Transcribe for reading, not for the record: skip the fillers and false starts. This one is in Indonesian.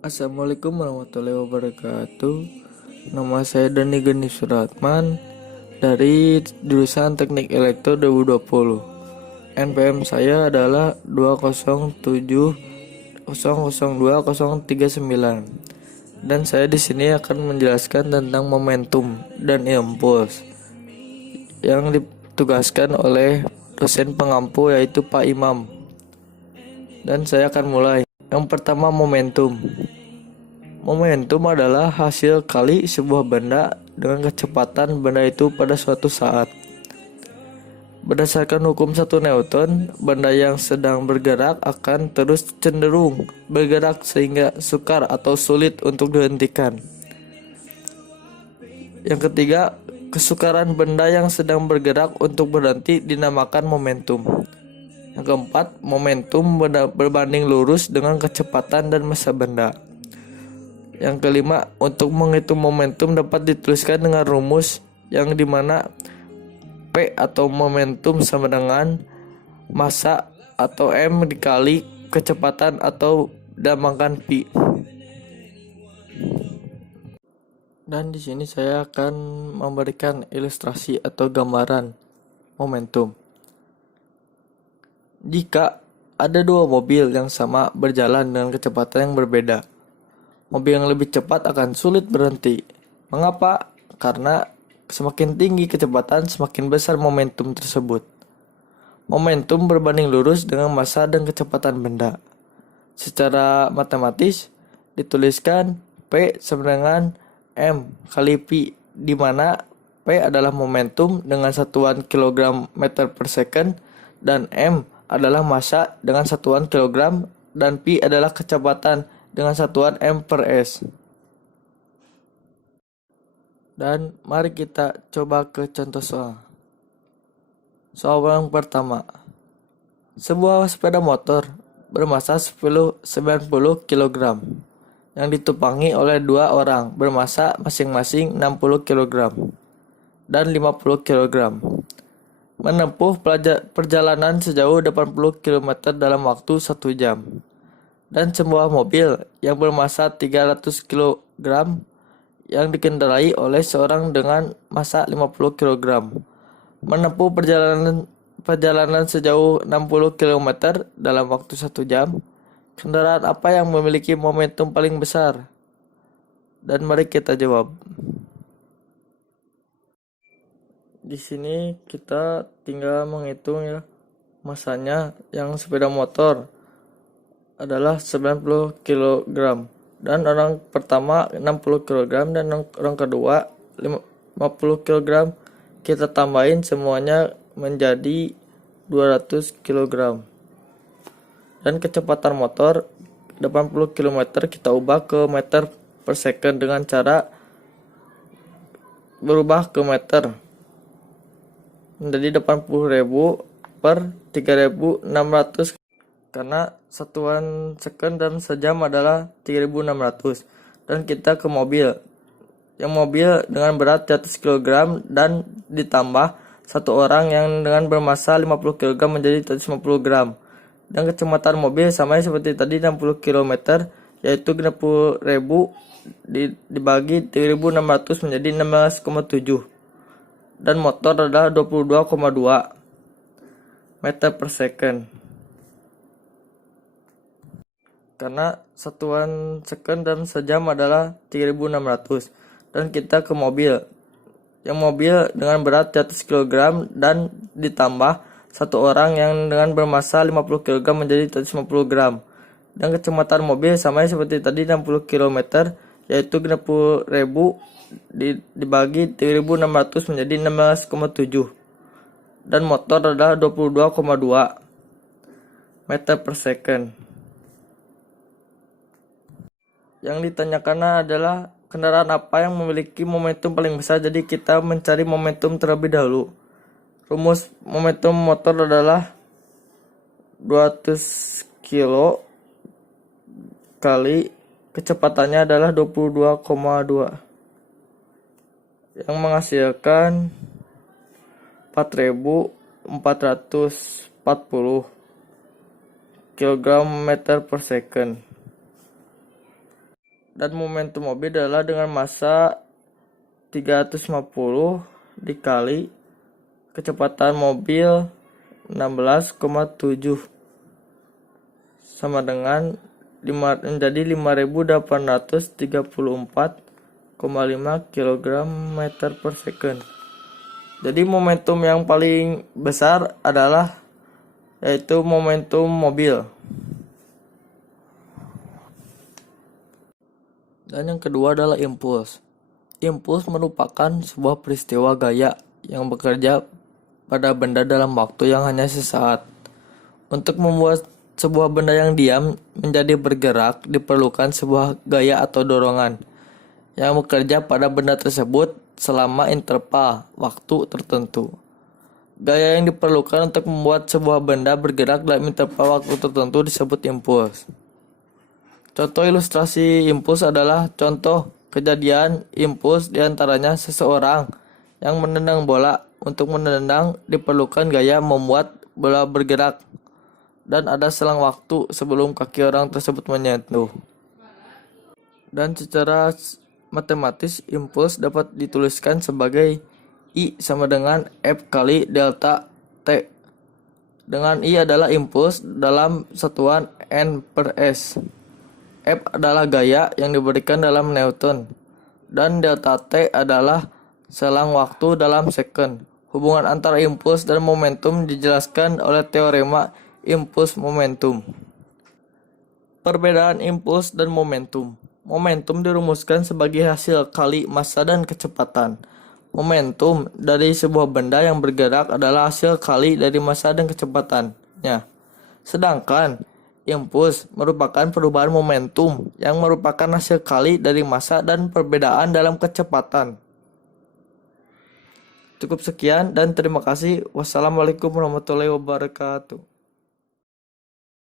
Assalamualaikum warahmatullahi wabarakatuh. Nama saya Dani Geni Suratman dari jurusan Teknik Elektro 2020. NPM saya adalah 207002039. Dan saya di sini akan menjelaskan tentang momentum dan impuls yang ditugaskan oleh dosen pengampu yaitu Pak Imam. Dan saya akan mulai. Yang pertama, momentum. Momentum adalah hasil kali sebuah benda dengan kecepatan benda itu pada suatu saat. Berdasarkan hukum 1 Newton, benda yang sedang bergerak akan terus cenderung bergerak sehingga sukar atau sulit untuk dihentikan. Yang ketiga, kesukaran benda yang sedang bergerak untuk berhenti dinamakan momentum. Yang keempat, momentum berbanding lurus dengan kecepatan dan massa benda. Yang kelima, untuk menghitung momentum dapat dituliskan dengan rumus yang dimana P atau momentum sama dengan massa atau M dikali kecepatan atau damakan pi. Dan di sini saya akan memberikan ilustrasi atau gambaran momentum. Jika ada dua mobil yang sama berjalan dengan kecepatan yang berbeda, mobil yang lebih cepat akan sulit berhenti. Mengapa? Karena semakin tinggi kecepatan, semakin besar momentum tersebut. Momentum berbanding lurus dengan massa dan kecepatan benda. Secara matematis, dituliskan P sama dengan M kali Pi, di mana P adalah momentum dengan satuan kilogram meter per second, dan M adalah massa dengan satuan kilogram, dan Pi adalah kecepatan dengan satuan M per S. Dan mari kita coba ke contoh soal. Soal yang pertama. Sebuah sepeda motor bermassa 90 kg yang ditumpangi oleh dua orang bermassa masing-masing 60 kg dan 50 kg. Menempuh perjalanan sejauh 80 km dalam waktu 1 jam. Dan sebuah mobil yang bermassa 300 kg yang dikendarai oleh seorang dengan massa 50 kg menempuh perjalanan sejauh 60 km dalam waktu 1 jam. Kendaraan apa yang memiliki momentum paling besar? Dan mari kita jawab. Di sini kita tinggal menghitung ya, massanya yang sepeda motor adalah 90 kg dan orang pertama 60 kg dan orang kedua 50 kg. Kita tambahin semuanya menjadi 200 kg. Dan kecepatan motor 80 km kita ubah ke meter per second dengan cara berubah ke meter menjadi 80.000 per 3.600, karena satuan second dan sejam adalah 3.600. Dan kita ke mobil. Yang mobil dengan berat 100 kg dan ditambah satu orang yang dengan bermassa 50 kg menjadi 150 gram. Dan kecepatan mobil sama seperti tadi 60 km, yaitu 60.000 dibagi 3.600 menjadi 16,7. Dan motor adalah 22,2 meter per second. Karena satuan second dan sejam adalah 3.600. Dan kita ke mobil. Yang mobil dengan berat 100 kg dan ditambah satu orang yang dengan bermassa 50 kg menjadi 150 gram. Dan kecepatan mobil sama seperti tadi 60 km, yaitu 60.000 dibagi 3.600 menjadi 16,7. Dan motor adalah 22,2 meter per second. Yang ditanyakan adalah kendaraan apa yang memiliki momentum paling besar. Jadi kita mencari momentum terlebih dahulu. Rumus momentum motor adalah 200 kilo kali kecepatannya adalah 22,2 yang menghasilkan 4.440 kg meter per second. Dan momentum mobil adalah dengan massa 350 dikali kecepatan mobil 16,7 sama dengan menjadi 5.834,5 kg meter per second. Jadi momentum yang paling besar adalah yaitu momentum mobil. Dan yang kedua adalah impuls. Impuls merupakan sebuah peristiwa gaya yang bekerja pada benda dalam waktu yang hanya sesaat. Untuk membuat sebuah benda yang diam menjadi bergerak diperlukan sebuah gaya atau dorongan yang bekerja pada benda tersebut selama interval waktu tertentu. Gaya yang diperlukan untuk membuat sebuah benda bergerak dalam interval waktu tertentu disebut impuls. Contoh ilustrasi impuls adalah contoh kejadian impuls diantaranya seseorang yang menendang bola. Untuk menendang diperlukan gaya membuat bola bergerak dan ada selang waktu sebelum kaki orang tersebut menyentuh. Dan secara matematis impuls dapat dituliskan sebagai I sama dengan F kali delta T. Dengan I adalah impuls dalam satuan N per S. F adalah gaya yang diberikan dalam Newton. Dan delta T adalah selang waktu dalam second. Hubungan antara impuls dan momentum dijelaskan oleh teorema impuls momentum. Perbedaan impuls dan momentum. Momentum dirumuskan sebagai hasil kali massa dan kecepatan. Momentum dari sebuah benda yang bergerak adalah hasil kali dari massa dan kecepatannya. Sedangkan impuls merupakan perubahan momentum yang merupakan hasil kali dari massa dan perbedaan dalam kecepatan. Cukup sekian dan terima kasih. Wassalamualaikum warahmatullahi wabarakatuh.